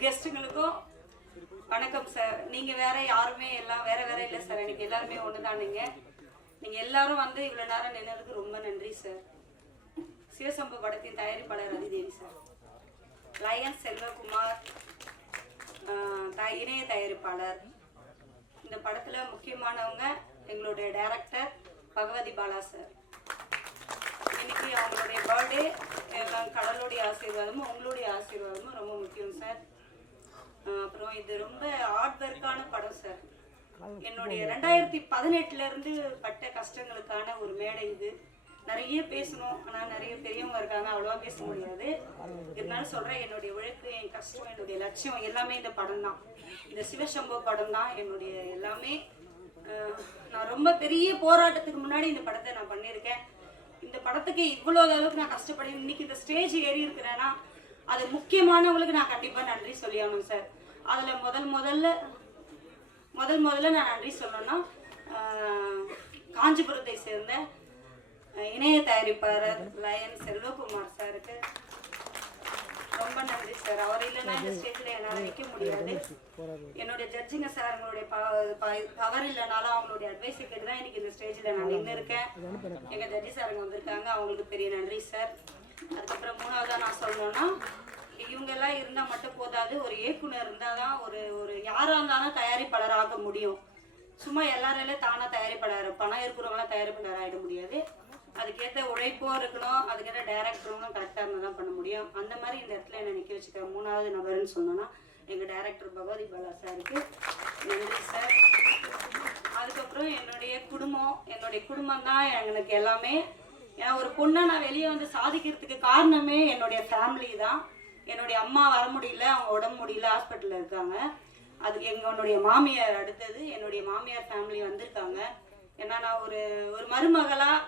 கெஸ்ட்டுங்களுக்கும் வணக்கம் சார் நீங்கள் வேற யாருமே எல்லாம் வேற வேற இல்லை சார் எனக்கு எல்லாருமே ஒன்று தானுங்க நீங்கள் எல்லாரும் வந்து இவ்வளோ நேரம் நின்னதுக்கு ரொம்ப நன்றி சார் சிவசம்பு படத்தின் தயாரிப்பாளர் அதிதேவி சார் லயன் செல்வகுமார் த- இணைய தயாரிப்பாளர். இந்த படத்தில் முக்கியமானவங்க எங்களுடைய டைரக்டர் பகவதி பாலா சார் இன்னைக்கு அவங்களுடைய பர்த்டே கடலுடைய ஆசீர்வாதமும் உங்களுடைய ஆசீர்வாதமும் ரொம்ப முக்கியம் சார் அப்புறம் இது ரொம்ப ஹார்ட் ஒர்க்கான படம் சார் என்னுடைய ரெண்டாயிரத்தி பதினெட்டுல இருந்து பட்ட கஷ்டங்களுக்கான ஒரு மேடை இது. நிறைய பேசணும் ஆனா நிறைய பெரியவங்க இருக்காங்க அவ்வளவா பேச முடியாது. இருந்தாலும் சொல்றேன் என்னுடைய உழைப்பு என் கஷ்டம் என்னுடைய லட்சியம் எல்லாமே இந்த படம் தான். இந்த சிவசம்பவ படம் தான் என்னுடைய எல்லாமே. நான் ரொம்ப பெரிய போராட்டத்துக்கு முன்னாடி இந்த படத்தை நான் பண்ணியிருக்கேன். இந்த படத்துக்கு இவ்வளோ அளவுக்கு நான் கஷ்டப்படி இன்னைக்கு இந்த ஸ்டேஜ் ஏறி இருக்கிறேன்னா அது முக்கியமானவங்களுக்கு நான் கண்டிப்பாக நன்றி சொல்லியாகணும் சார். அதில் முதல் முதல்ல முதல் முதல்ல நான் நன்றி சொல்லணும்னா காஞ்சிபுரத்தை சேர்ந்த இணைய தயாரிப்பாளர் லயன் செல்வகுமார் சாருக்கு ரொம்ப நன்றி சார். அவர் இல்லைன்னா இந்த ஸ்டேஜில் என்னால் நிற்க முடியாது. என்னுடைய ஜட்ஜிங்க சார் அவங்களுடைய பவர் இல்லைனாலும் அவங்களுடைய அட்வைஸ் கேட்டு தான் இன்னைக்கு இந்த ஸ்டேஜில் நான் நின்று இருக்கேன் எங்கள் ஜட்ஜி சாருங்க வந்திருக்காங்க. அவங்களுக்கு பெரிய நன்றி சார். அதுக்கப்புறம் மூணாவதாக நான் சொல்லணும்னா இவங்கெல்லாம் இருந்தால் மட்டும் போதாது ஒரு இயக்குனர் இருந்தாதான் ஒரு ஒரு யாராக இருந்தாலும் தயாரிப்பாளராக ஆக முடியும். சும்மா எல்லாராலையும் தானாக தயாரிப்பாளர் பணம் இருக்கிறவங்களாம் தயாரிப்பாளர் ஆகிட முடியாது. அதுக்கேற்ற உழைப்பும் இருக்கணும் அதுக்கேற்ற டேரக்டரும் கரெக்டாக இருந்தால் தான் பண்ண முடியும். அந்த மாதிரி இந்த இடத்துல என்ன நிற்க வச்சுக்கிற மூணாவது நபர்னு சொன்னோன்னா எங்கள் டேரக்டர் பகவதி பாலா சாருக்கு நன்றி சார். அதுக்கப்புறம் என்னுடைய குடும்பம் என்னுடைய குடும்பம் தான் எனக்கு எல்லாமே. ஏன்னா ஒரு பொண்ணை நான் வெளியே வந்து சாதிக்கிறதுக்கு காரணமே என்னுடைய ஃபேமிலி தான். என்னுடைய அம்மா வர முடியல அவங்க உடம்பு முடியல ஹாஸ்பிட்டலில் இருக்காங்க. அதுக்கு எங்களுடைய மாமியார் அடுத்தது என்னுடைய மாமியார் ஃபேமிலி வந்திருக்காங்க. ஏன்னா நான் ஒரு ஒரு மருமகளாக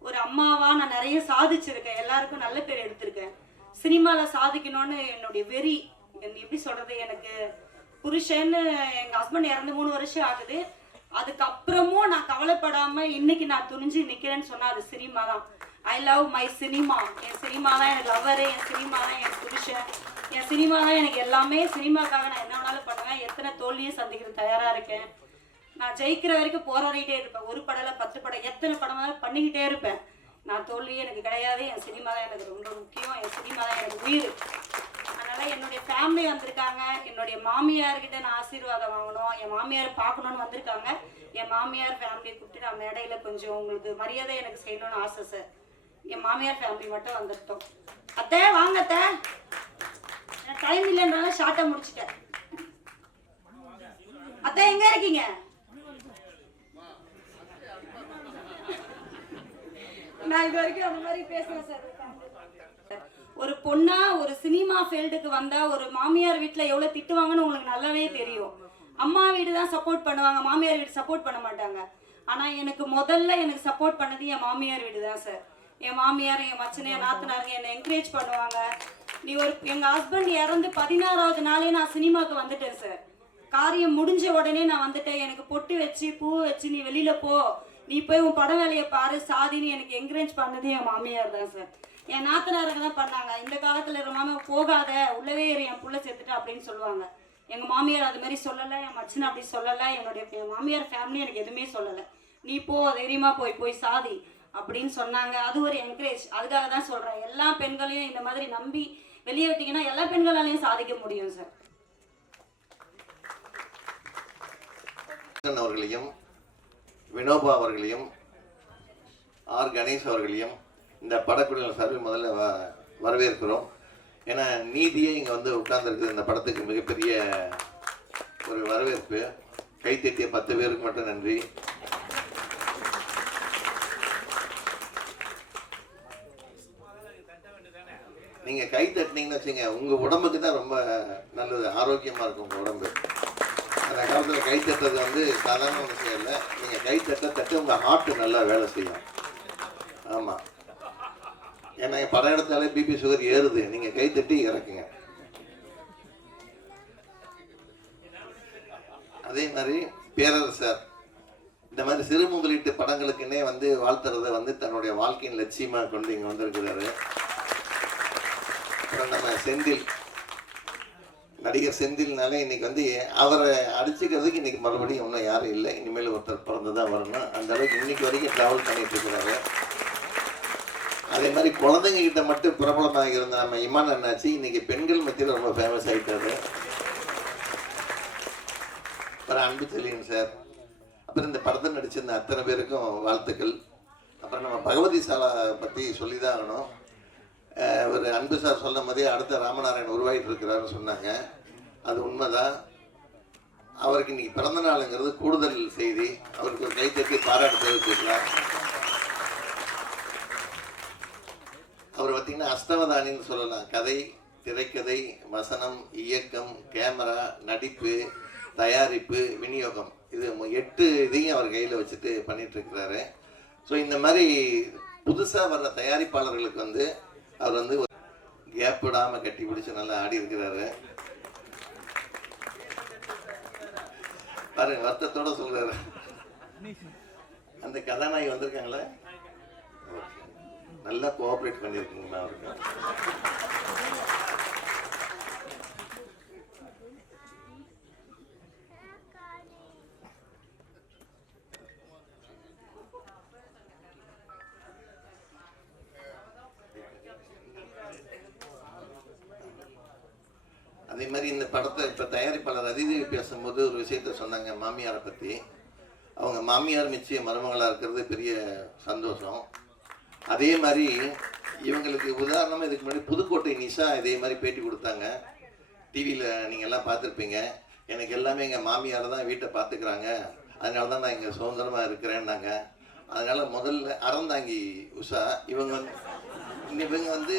ஒரு அம்மாவாக நான் நிறைய சாதிச்சிருக்கேன். எல்லாருக்கும் நல்ல பேர் எடுத்திருக்கேன். சினிமாவில் சாதிக்கணும்னு என்னுடைய வெறி என்ன- எப்படி சொல்கிறது எனக்கு புருஷன்னு எங்கள் ஹஸ்பண்ட் இறந்து மூணு வருஷம் ஆகுது. அதுக்கப்புறமும் நான் கவலைப்படாம இன்னைக்கு நான் துணிஞ்சு நிக்கிறேன்னு சொன்னா அது சினிமா தான். ஐ லவ் மை சினிமா என் சினிமா தான் எனக்கு லவரு என் சினிமா தான் என் புருஷன். என் சினிமா தான் எனக்கு எல்லாமே சினிமாக்காக நான் என்ன வேணாலும் பண்ணுவேன். எத்தனை தோல்வியும் சந்திக்கிறது தயாரா இருக்கேன். நான் ஜெயிக்கிற வரைக்கும் போராடிட்டே இருப்பேன். ஒரு படல பத்து படம் எத்தனை படமாவது பண்ணிக்கிட்டே இருப்பேன். நான் தோல்வி எனக்கு கிடையாது. என் சினிமா தான் எனக்கு ரொம்ப முக்கியம். என் சினிமா தான் எனக்கு உயிர். என்னுடைய ஃபேமிலி வந்திருக்காங்க. என்னுடைய மாமியார்கிட்ட நான் ஆசீர்வாதம் வாங்கணும். என் மாமியார் பார்க்கணும்னு வந்திருக்காங்க. என் மாமியார் ஃபேமிலியை கூப்பிட்டு அந்த இடையில கொஞ்சம் உங்களுக்கு மரியாதை எனக்கு செய்யணும்னு ஆசை சார் என் மாமியார் ஃபேமிலி மட்டும் வந்துட்டோம். அத்தை வாங்க அத்தை. எனக்கு டைம் இல்லைன்றனால ஷார்ட்டாக முடிச்சிட்டேன். அத்தை எங்கே இருக்கீங்க? நான் இது வரைக்கும் அந்த மாதிரி பேசுகிறேன் சார் ஒரு பொண்ணா ஒரு சினிமா ஃபீல்டுக்கு வந்தா ஒரு மாமியார் வீட்டில் எவ்வளவு திட்டுவாங்கன்னு உங்களுக்கு நல்லாவே தெரியும். அம்மா வீடு தான் சப்போர்ட் பண்ணுவாங்க மாமியார் வீடு சப்போர்ட் பண்ண மாட்டாங்க. ஆனா எனக்கு முதல்ல எனக்கு சப்போர்ட் பண்ணது என் மாமியார் வீடு தான் சார் என் மாமியார் என் மச்சனை என் நாத்தனாருங்க என்னை என்கரேஜ் பண்ணுவாங்க. நீ ஒரு எங்க ஹஸ்பண்ட் இறந்து பதினாறாவது நாளே நான் சினிமாவுக்கு வந்துட்டேன் சார் காரியம் முடிஞ்ச உடனே நான் வந்துட்டேன். எனக்கு பொட்டு வச்சு பூ வச்சு நீ வெளியில போ. நீ போய் உன் படம் வேலையை பாரு. சாதின்னு எனக்கு என்கரேஜ் பண்ணது என் மாமியார் தான் சார் என் நாத்தனாருக்கு தான் பண்ணாங்க. இந்த காலத்தில் இருக்கிற மாமியார் போகாத உள்ளவே இரு என் புள்ள சேர்த்துட்டு அப்படின்னு சொல்லுவாங்க. எங்கள் மாமியார் அது மாதிரி சொல்லலை என் மச்சனை அப்படி சொல்லலை என்னுடைய என் மாமியார் ஃபேமிலி எனக்கு எதுவுமே சொல்லலை. நீ போ தைரியமா போய் போய் சாதி அப்படின்னு சொன்னாங்க. அது ஒரு என்கரேஜ் அதுக்காக தான் சொல்கிறேன் எல்லா பெண்களையும் இந்த மாதிரி நம்பி வெளியே விட்டீங்கன்னா எல்லா பெண்களாலையும் சாதிக்க முடியும் சார் அவர்களையும் வினோபா அவர்களையும் ஆர் கணேஷ் அவர்களையும் இந்த படக்குழுவின் சார்பில் முதல்ல வ- வரவேற்கிறோம். ஏன்னா நீதியே இங்கே வந்து உட்கார்ந்துருக்குது இந்த படத்துக்கு மிகப்பெரிய ஒரு வரவேற்பு. கைத்தட்டிய பத்து பேருக்கு மட்டும் நன்றி. நீங்கள் கை தட்டினீங்கன்னு வச்சுங்க உங்கள் உடம்புக்கு தான் ரொம்ப நல்லது. ஆரோக்கியமாக இருக்கும் உங்கள் உடம்பு. அந்த காலத்தில் கை தட்டுறது வந்து சாதாரண விஷயம் இல்லை. நீங்கள் கை தட்ட தட்ட உங்கள் ஹார்ட்டு நல்லா வேலை செய்யும். ஆமாம் ஏன்னா படம் எடுத்தாலே பிபி சுகர் ஏறுது. நீங்கள் கை தட்டி இறக்குங்க. அதே மாதிரி பேரரசர் இந்த மாதிரி சிறு முதலீட்டு படங்களுக்குன்னே வந்து வாழ்த்துறத வந்து தன்னுடைய வாழ்க்கையின் லட்சியமாக கொண்டு இங்கே வந்திருக்கிறாரு. அப்புறம் நம்ம செந்தில் நடிகர் செந்தில்னாலே இன்னைக்கு வந்து அவரை அடிச்சுக்கிறதுக்கு இன்னைக்கு மறுபடியும் இன்னும் யாரும் இல்லை. இனிமேல் ஒருத்தர் பிறந்து தான் வரணும். அந்த அளவுக்கு இன்னைக்கு வரைக்கும் ட்ராவல் பண்ணிட்டு இருக்கிறாரு. அதே மாதிரி குழந்தைங்க கிட்ட மட்டும் பிரபலமாக இருந்த நம்ம இமான் அண்ணாச்சி இன்னைக்கு பெண்கள் மத்தியில் ரொம்ப ஃபேமஸ் ஆகிட்டாரு அப்புறம் அன்பு செல்லியன் சார். அப்புறம் இந்த படத்தில் நடிச்சிருந்த அத்தனை பேருக்கும் வாழ்த்துக்கள். அப்புறம் நம்ம பகவதி சாலா பற்றி சொல்லி தான் ஆகணும் ஒரு அன்பு சார் சொல்லும் போதே அடுத்த ராமநாராயணன் உருவாகிட்டு இருக்கிறாருன்னு சொன்னாங்க. அது உண்மைதான். அவருக்கு இன்னைக்கு பிறந்த நாளுங்கிறது கூடுதல் செய்தி. அவருக்கு ஒரு கைத்தட்டி பாராட்டு தெரிவிச்சுக்கலாம் அவர் பார்த்தீங்கன்னா அஷ்டவதானின்னு சொல்லலாம். கதை திரைக்கதை வசனம் இயக்கம் கேமரா நடிப்பு தயாரிப்பு விநியோகம். இது எட்டு இதையும் அவர் கையில் வச்சுட்டு பண்ணிட்டு இருக்கிறாரு ஸோ இந்த மாதிரி புதுசாக வர்ற தயாரிப்பாளர்களுக்கு வந்து அவர் வந்து கேப் விடாமல் கட்டி பிடிச்சி நல்லா ஆடி இருக்கிறாரு. பாருங்க வருத்தத்தோட சொல்றாரு. அந்த கதாநாயகி வந்திருக்காங்களே? ஓகே. நல்லா கோஆப்ரேட் பண்ணியிருக்கீங்களா அவருக்கு. அதே மாதிரி இந்த படத்தை இப்போ தயாரிப்பாளர் அதிதேவி பேசும்போது ஒரு விஷயத்த சொன்னாங்க மாமியாரை பற்றி அவங்க மாமியார் மிச்சிய மருமகளாக இருக்கிறது பெரிய சந்தோஷம். அதே மாதிரி இவங்களுக்கு உதாரணமாக இதுக்கு முன்னாடி புதுக்கோட்டை நிஷா இதே மாதிரி பேட்டி கொடுத்தாங்க. டிவியில் நீங்கள் எல்லாம் பார்த்துருப்பீங்க. எனக்கு எல்லாமே எங்கள் மாமியார் தான் வீட்டை பார்த்துக்கிறாங்க. அதனால தான் நான் இங்கே சுதந்திரமாக இருக்கிறேன்னாங்க. அதனால் முதல்ல அறந்தாங்கி உஷா இவங்க வந்து இவங்க வந்து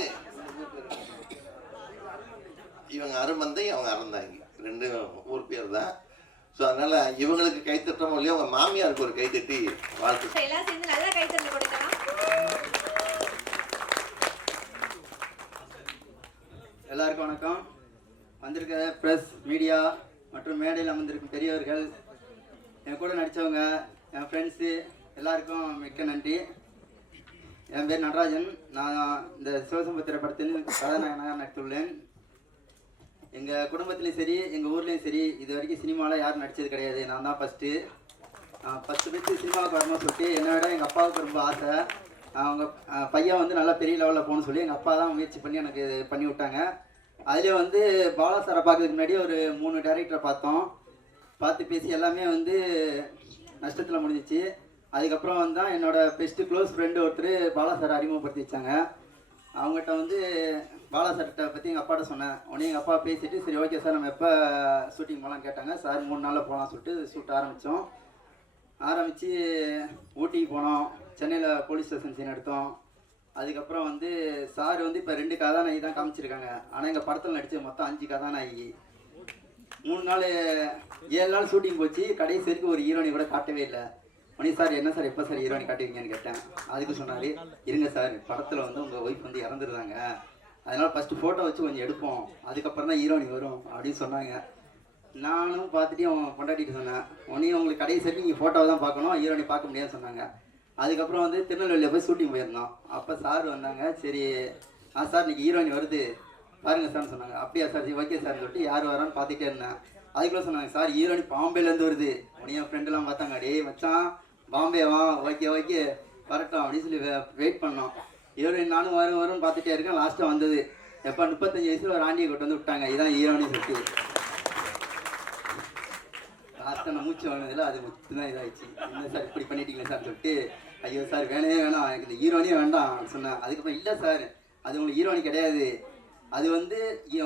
இவங்க அருமந்தை அவங்க அறந்தாங்கி. ரெண்டு ஊர் பேர் தான். ஸோ அதனால் இவங்களுக்கு கைத்தட்டமோ இல்லையோ அவங்க மாமியாருக்கு ஒரு கைத்தட்டி வாழ்த்து எல்லாம் சேர்ந்து நல்லா கை தந்து கொடுக்கலாம் எல்லாருக்கும் வணக்கம். வந்திருக்கிற ப்ரெஸ் மீடியா மற்றும் மேடையில் அமர்ந்திருக்கும் பெரியவர்கள் என் கூட நடித்தவங்க என் ஃப்ரெண்ட்ஸு எல்லாருக்கும் மிக்க நன்றி. என் பேர் நடராஜன். நான் இந்த சிவசமுத்திர படத்தில் கதாநாயகனாக நடித்துள்ளேன். எங்கள் குடும்பத்துலேயும் சரி எங்கள் ஊர்லேயும் சரி இது வரைக்கும் சினிமாவில் யாரும் நடித்தது கிடையாது. நான் தான் ஃபஸ்ட்டு பத்து பேருக்கு சினிமாவுக்கு வரணும்னு சொல்லிட்டு என்னை விட எங்கள் அப்பாவுக்கு ரொம்ப ஆசை. அவங்க பையன் வந்து நல்லா பெரிய லெவலில் போகணும்னு சொல்லி எங்கள் அப்பா தான் முயற்சி பண்ணி எனக்கு இது பண்ணி விட்டாங்க. அதில் வந்து பாலா சாரை பார்க்கறதுக்கு முன்னாடி ஒரு மூணு டேரக்டரை பார்த்தோம். பார்த்து பேசி எல்லாமே வந்து நஷ்டத்தில் முடிஞ்சிச்சு. அதுக்கப்புறம் வந்து தான் என்னோட பெஸ்ட்டு க்ளோஸ் ஃப்ரெண்டு ஒருத்தர் பாலா சார் அறிமுகப்படுத்தி வச்சாங்க. அவங்ககிட்ட வந்து பாலா சார்கிட்ட பற்றி எங்கள் அப்பாட்ட சொன்னேன். உடனே எங்கள் அப்பா பேசிட்டு சரி ஓகே சார் நம்ம எப்போ ஷூட்டிங் போகலாம் கேட்டாங்க. சார் மூணு நாளில் போகலாம் சொல்லிட்டு ஷூட் ஆரம்பித்தோம் ஆரம்பித்து ஊட்டிக்கு போனோம். சென்னையில் போலீஸ் ஸ்டேஷன் சீன் எடுத்தோம். அதுக்கப்புறம் வந்து சார் வந்து இப்போ ரெண்டு கதாநாயகி தான் காமிச்சிருக்காங்க. ஆனால் எங்கள் படத்தில் நடித்தது மொத்தம் அஞ்சு கதாநாயகி. மூணு நாள் ஏழு நாள் ஷூட்டிங் போச்சு. கடைசி வரைக்கும் ஒரு ஹீரோனி கூட காட்டவே இல்லை. மணி சார் என்ன சார் எப்போ சார் ஹீரோனி காட்டுவீங்கன்னு கேட்டேன். அதுக்கு சொன்னார் இருங்க சார் படத்தில் வந்து உங்கள் ஒய்ஃப் வந்து இறந்துருந்தாங்க அதனால் ஃபஸ்ட்டு ஃபோட்டோ வச்சு கொஞ்சம் எடுப்போம். அதுக்கப்புறம் தான் ஹீரோனி வரும் அப்படின்னு சொன்னாங்க. நானும் பார்த்துட்டு அவன் கொண்டாடிட்டு சொன்னேன் உடனே உங்களுக்கு கடைசி வரைக்கும் நீங்கள் ஃபோட்டோவை தான் பார்க்கணும். ஹீரோனி பார்க்க முடியாதுன்னு சொன்னாங்க. அதுக்கப்புறம் வந்து திருநெல்வேலியில் போய் ஷூட்டிங் போயிருந்தோம். அப்போ சார் வந்தாங்க சரி ஆ சார் இன்னைக்கு ஹீரோயின் வருது. பாருங்க சார்னு சொன்னாங்க. அப்படியா சார் சரி ஓகே சார் சொல்லிட்டு யார் வரான்னு பார்த்துட்டே இருந்தேன். அதுக்குள்ளே சொன்னாங்க சார் ஹீரோயின் பாம்பேலேருந்து வருது. உடனே என் ஃப்ரெண்டெல்லாம் பார்த்தாங்க டேய் மச்சான் பாம்பே வா ஓகே ஓகே வரட்டும் அப்படின்னு சொல்லி வெயிட் பண்ணோம். ஹீரோயின் நானும் வரும் வரும்னு பார்த்துட்டே இருக்கேன். லாஸ்ட்டாக வந்தது. எப்போ முப்பத்தஞ்சு வயசில் ஒரு ஆண்டியை கொண்டு வந்து விட்டாங்க. இதான் ஹீரோனி சொல்லிட்டு. லாஸ்ட்டாக நான் மூச்சு வாங்கினதில் அது முத்து தான் இதாகிடுச்சு என்ன சார் இப்படி பண்ணிட்டீங்களே சார் சொல்லிட்டு ஐயோ சார் வேணவே வேணாம் எனக்கு இந்த ஹீரோனியே வேண்டாம் சொன்னேன் அதுக்கப்புறம் இல்லை சார் அது உங்களுக்கு ஹீரோனி கிடையாது. அது வந்து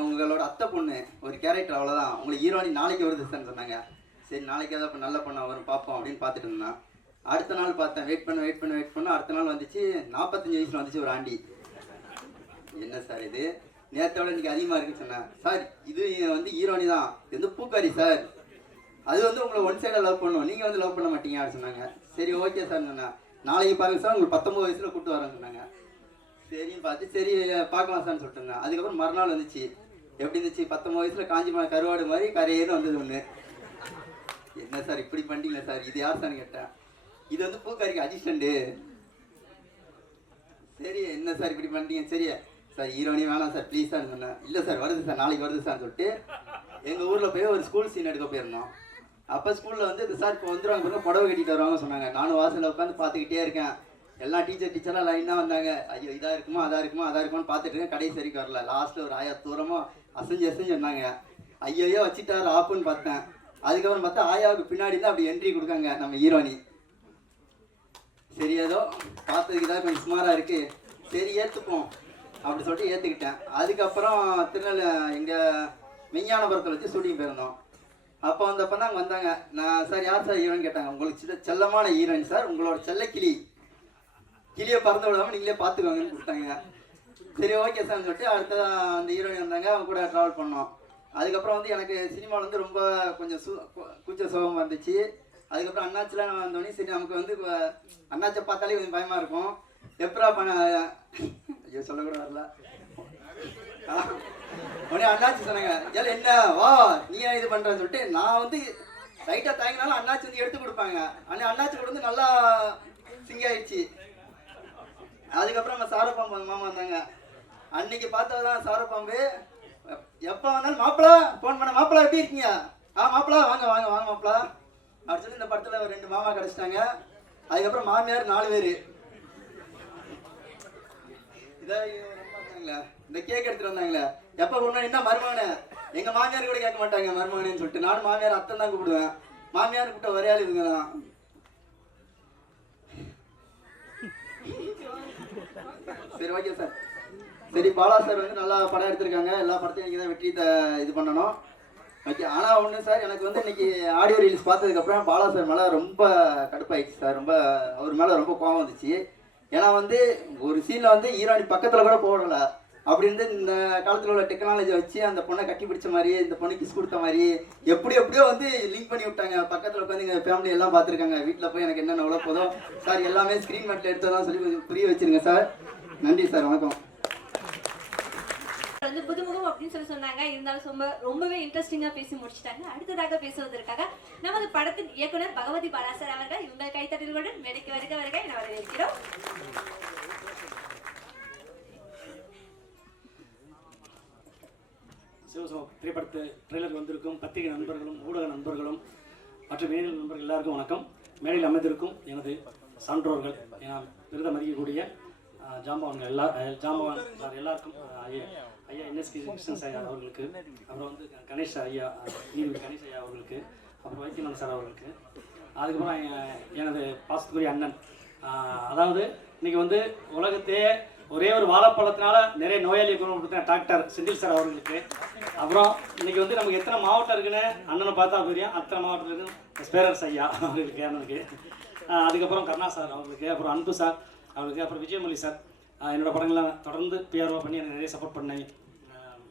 உங்களோட அத்தை பொண்ணு ஒரு கேரக்டர் அவ்வளோதான் உங்களுக்கு ஹீரோனி நாளைக்கு வருது சார் சொன்னாங்க. சரி நாளைக்கு ஏதாவது நல்ல பொண்ணா வரும் பார்ப்போம் அப்படின்னு பார்த்துட்டு இருந்தேன். அடுத்த நாள் பார்த்தேன் வெயிட் பண்ண வெயிட் பண்ண வெயிட் பண்ண அடுத்த நாள் வந்துச்சு நாற்பத்தஞ்சு வயசுல வந்துச்சு ஒரு ஆண்டி. என்ன சார் இது? நேரத்தோட இன்னைக்கு அதிகமாக இருக்குன்னு சொன்னேன் சார் இது வந்து ஹீரோனி தான். இது வந்து பூக்காரி சார். அது வந்து உங்களை ஒன் சைடாக லவ் பண்ணும். நீங்கள் வந்து லவ் பண்ண மாட்டீங்க அப்படின்னு சொன்னாங்க. சரி ஓகே சார் சொன்னேன் நாளைக்கு பாருங்க சார் உங்களுக்கு பத்தொம்பது வயசில் கூப்பிட்டு வரேன்னு சொன்னாங்க. சரின்னு பார்த்து சரி பார்க்கலாம் சார்னு சொல்லிட்டுங்க அதுக்கப்புறம் மறுநாள் வந்துச்சு. எப்படி இருந்துச்சு? பத்தொம்பது வயசில் காஞ்சி மலை கருவாடு மாதிரி கரையேன்னு வந்தது ஒன்று என்ன சார் இப்படி பண்ணிட்டீங்களா சார் இது யார் சார் கேட்டேன். இது வந்து பூக்காரிக்கு அசிஸ்டண்ட்டு சரி என்ன சார் இப்படி பண்ணிட்டீங்க? சரி சார் ஹீரோனி வேணாம் சார் ப்ளீஸ் சார் சொன்னேன். இல்லை சார் வருது சார் நாளைக்கு வருது சார் சொல்லிட்டு எங்கள் ஊரில் போய் ஒரு ஸ்கூல் சீன் எடுக்க போயிருந்தோம். அப்போ ஸ்கூலில் வந்து இந்த சார் இப்போ வந்துடுவாங்க பாருங்க புடவை கட்டிட்டு வருவாங்க சொன்னாங்க. நானும் வாசலில் உட்காந்து பார்த்துக்கிட்டே இருக்கேன். எல்லா டீச்சர் டீச்சர்லாம் லைனாக வந்தாங்க. ஐயோ இதாக இருக்குமா அதாக இருக்குமா அதாக இருக்குமான்னு பார்த்துட்டு இருக்கேன். கடைசி வரைக்கும் வரல. லாஸ்ட்டில் ஒரு ஆயா தூரமாக அசைஞ்சு அசைஞ்சு சொன்னாங்க ஐயோயோ வச்சுட்டாரு ஆப்புன்னு பார்த்தேன். அதுக்கப்புறம் பார்த்தா ஆயாவுக்கு பின்னாடி தான் அப்படி என்ட்ரி கொடுக்காங்க நம்ம ஹீரோனி சரி ஏதோ பார்த்ததுக்கு தான் கொஞ்சம் சுமாராக இருக்குது சரி ஏற்றுப்போம் அப்படி சொல்லிட்டு ஏற்றுக்கிட்டேன் அதுக்கப்புறம் திருநெல் எங்கள் மெய்ஞானபுரத்தில் வச்சு ஷூட்டிங் போயிருந்தோம். அப்போ வந்தப்போ தான் அங்கே வந்தாங்க. நான் சார் யார் சார் ஹீரோன்னு கேட்டாங்க. உங்களுக்கு சில செல்லமான ஹீரோயின் சார். உங்களோட செல்ல கிளி. கிளியை பறந்து விடாமல் நீங்களே பார்த்துக்கோங்கன்னு கொடுத்தாங்க சரி ஓகே சார்னு சொல்லிட்டு அடுத்த அந்த ஹீரோயின் வந்தாங்க. அவங்க கூட ட்ராவல் பண்ணோம். அதுக்கப்புறம் வந்து எனக்கு சினிமாவில் வந்து ரொம்ப கொஞ்சம் சு கு- கூச்ச சுகம் இருந்துச்சு. அதுக்கப்புறம் அண்ணாச்சிலாம் வந்தோடனே சரி நமக்கு வந்து அண்ணாச்சை பார்த்தாலே கொஞ்சம் பயமாக இருக்கும். எப்பரா பண்ண ஐயோ சொல்லக்கூட வரல. உடனே அண்ணாச்சி சொன்னாங்க ஏல என்ன? வா நீ ஏன் இது பண்ணுறன்னு சொல்லிட்டு நான் வந்து லைட்டாக தயங்கினாலும் அண்ணாச்சி வந்து எடுத்து கொடுப்பாங்க. ஆனால் அண்ணாச்சி கூட வந்து நல்லா சிங்காயிடுச்சு அதுக்கப்புறம் நம்ம சாரப்பாம்பு மாமா வந்தாங்க. அன்னைக்கு பார்த்ததான் சாரப்பாம்பு. எப்போ வந்தாலும் மாப்பிளா ஃபோன் பண்ண. மாப்பிளா எப்படி இருக்கீங்க? ஆ மாப்பிளா வாங்க வாங்க வாங்க மாப்பிளா. அப்படி சொல்லி இந்த படத்தில் ஒரு ரெண்டு மாமா கிடச்சிட்டாங்க. அதுக்கப்புறம் மாமியார் நாலு பேர். இதான் இந்த கேக் எடுத்துட்டு வந்தாங்களே. எப்போ கொண்டு என்ன மருமகனே? எங்க மாமியார் கூட கேட்க மாட்டாங்க மருமகனேன்னு சொல்லிட்டு. நானும் மாமியார் அத்தை தான் கூப்பிடுவேன். மாமியார் கூப்பிட்ட ஒரே ஆள் தான். சரி ஓகே சார் சரி பாலா சார் வந்து நல்லா படம் எடுத்திருக்காங்க. எல்லா படத்தையும் இன்னைக்கு தான் வெற்றி இது பண்ணணும். ஓகே ஆனால் ஒன்று சார் எனக்கு வந்து இன்னைக்கு ஆடியோ ரீல்ஸ் பார்த்ததுக்கப்புறம் பாலா சார் மேலே ரொம்ப கடுப்பாயிடுச்சு சார் ரொம்ப அவர் மேலே ரொம்ப கோவம் வந்துச்சு. ஏன்னா வந்து ஒரு சீனில் வந்து ஈரானி பக்கத்தில் கூட போடல. அப்படி இருந்து இந்த காலத்தில் உள்ள டெக்னாலஜி வச்சு அந்த பொண்ணை கட்டி பிடிச்ச மாதிரி இந்த பொண்ணு கிஸ் கொடுத்த மாதிரி எப்படி எப்படியோ வந்து லிங்க் பண்ணி விட்டாங்க. பக்கத்தில் உட்காந்து எங்கள் ஃபேமிலி எல்லாம் பார்த்துருக்காங்க. வீட்டில் போய் எனக்கு என்னென்ன உள்ள போதும் சார் எல்லாமே ஸ்க்ரீன் மேட்டில் எடுத்ததான் சொல்லி கொஞ்சம் புரிய வச்சிருங்க சார் நன்றி சார் வணக்கம். வந்து புதுமுகம் அப்படின்னு சொல்லி சொன்னாங்க. இருந்தாலும் ரொம்ப ரொம்பவே இன்ட்ரெஸ்டிங்கா பேசி முடிச்சிட்டாங்க. அடுத்ததாக பேசுவதற்காக நமது படத்தின் இயக்குனர் பகவதி பாலாசர் அவர்கள். இவங்க கைத்தட்டல்களுடன் மேடைக்கு வருக வருக வரவேற்கிறோம். சிவசோ திரைப்படத்து ட்ரெய்லர் வந்திருக்கும். பத்திரிகை நண்பர்களும் ஊடக நண்பர்களும் மற்றும் மேடை நண்பர்கள் எல்லாருக்கும் வணக்கம். மேடையில் அமைந்திருக்கும் எனது சான்றோர்கள் என விருதம் அறியக்கூடிய ஜாம்பவான்கள் எல்லா ஜாம்பவான் சார் எல்லாருக்கும் ஐயா ஐயா என்எஸ்கி கிருஷ்ணன் சார் அவர்களுக்கு அப்புறம் வந்து கணேஷ் ஐயா நீதிபதி கணேஷ் ஐயா அவர்களுக்கு அப்புறம் வைத்தியநாதன் சார் அவர்களுக்கு அதுக்கப்புறம் எனது பாசத்துக்குரிய அண்ணன். அதாவது இன்னைக்கு வந்து உலகத்தையே ஒரே ஒரு வாழைப்பழத்தினால நிறைய நோயாளியை குணப்படுத்தின டாக்டர் செந்தில் சார் அவர்களுக்கு அப்புறம் இன்னைக்கு வந்து நமக்கு எத்தனை மாவட்டம் இருக்குன்னு அண்ணனை பார்த்தா தெரியும் அத்தனை மாவட்டத்தில் இருக்கு. பேரரசு ஐயா அவர்களுக்கு அண்ணனுக்கு. அதுக்கப்புறம் கருணா சார் அவங்களுக்கு அப்புறம் அன்பு சார் அவருக்கு அப்புறம் விஜயமொழி சார். என்னோட படங்களை தொடர்ந்து பிஆர்ஓ பண்ணி எனக்கு நிறைய சப்போர்ட் பண்ணேன்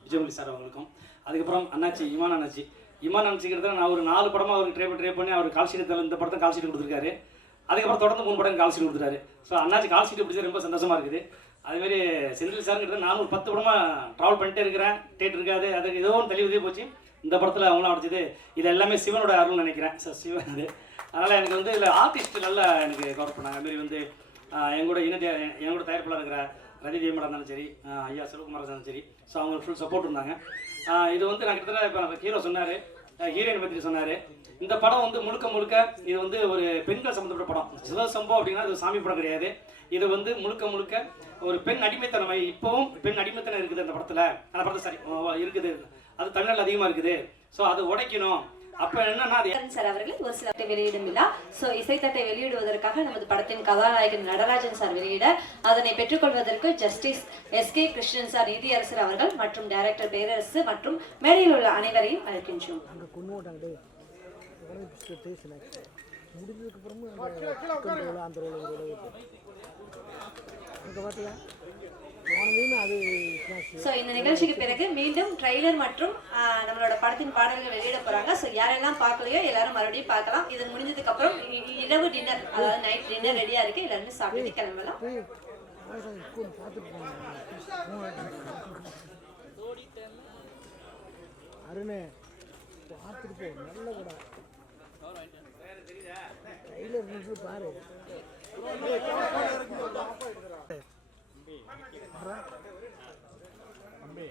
விஜயமொழி சார் அவங்களுக்கும். அதுக்கப்புறம் அண்ணாச்சி இமான் அண்ணாச்சி. இமான் அண்ணாச்சிக்கிறத நான் ஒரு நாலு படமாக அவருக்கு ட்ரை ட்ரை பண்ணி அவர் கால் தலை இந்த படத்தை கால் கொடுத்துருக்காரு. அதுக்கப்புறம் தொடர்ந்து மூணு படம் கால் சீட்டு கொடுத்துட்டாரு. ஸோ அண்ணாச்சி கால் ஷீட் பிடிச்சது ரொம்ப சந்தோஷமாக இருக்குது. அதேமாரி செந்தில் சார்ங்கிறது நானும் ஒரு பத்து படமாக ட்ராவல் பண்ணிட்டே இருக்கிறேன். டேட் இருக்காது. அது ஏதோ ஒன்று தெளிவுதே போச்சு. இந்த படத்தில் அவங்களாம் அடிச்சது இது எல்லாமே சிவனோட அருள்னு நினைக்கிறேன். ஸோ சிவன் அது. அதனால் எனக்கு வந்து இதில் ஆர்டிஸ்ட் நல்லா எனக்கு கவர் பண்ணாங்க. அதுமாரி வந்து எங்கூட இன எங்கூட தயாரிப்பாளர் இருக்கிற ரதி தேவமடா இருந்தாலும் சரி ஐயா சிவகுமார் இருந்தாலும் சரி ஸோ அவங்க ஃபுல் சப்போர்ட் இருந்தாங்க. இது வந்து நான் கிட்டத்தட்ட இப்போ ஹீரோ சொன்னார். ஹீரோயின் பற்றி சொன்னார். இந்த படம் வந்து முழுக்க முழுக்க இது வந்து ஒரு பெண்கள் சம்மந்தப்பட்ட படம். சிவசம்பவம் அப்படின்னா இது சாமி படம் கிடையாது. இது வந்து முழுக்க முழுக்க ஒரு பெண் அடிமைத்தனம் இப்போவும் பெண் அடிமைத்தனம் இருக்குது அந்த படத்தில். அந்த படத்தில் சாரி இருக்குது. அது தமிழ்நாட்டில் அதிகமாக இருக்குது. ஸோ அது உடைக்கணும். அப்போ என்னன்னா சார் அவர்கள் ஒரு சில வெளியிடும் விழா சோ இசைத்தட்டை வெளியிடுவதற்காக நமது படத்தின் கதாநாயகன் நடராஜன் சார் வெளியிட அதனை பெற்றுக்கொள்வதற்கு justice S K Krishnan sir நீதியரசர் அவர்கள் மற்றும் டைரக்டர் பேரரசு மற்றும் மேடையில் உள்ள அனைவரையும் அழைக்கின்றோம். ஸ்நாக்ஸ் முடிஞ்சதுக்கப்புறமும் அந்த ரோல் அங்கே பார்த்தியா ஸோ இந்த நிகழ்ச்சிக்கு பிறகு மீண்டும் ட்ரெய்லர் மற்றும் நம்மளோட படத்தின் பாடல்கள் வெளியிட போறாங்க. ஸோ யாரெல்லாம் பார்க்கலையோ எல்லாரும் மறுபடியும் பார்க்கலாம். இது முடிஞ்சதுக்கு அப்புறம் இரவு டின்னர் அதாவது நைட் டின்னர் ரெடியா இருக்கு. எல்லாருமே சாப்பிட்டு கிளம்பலாம். அருணே பார்த்துட்டு போ நல்ல கடை கையில் இருந்து பாரு தம்பி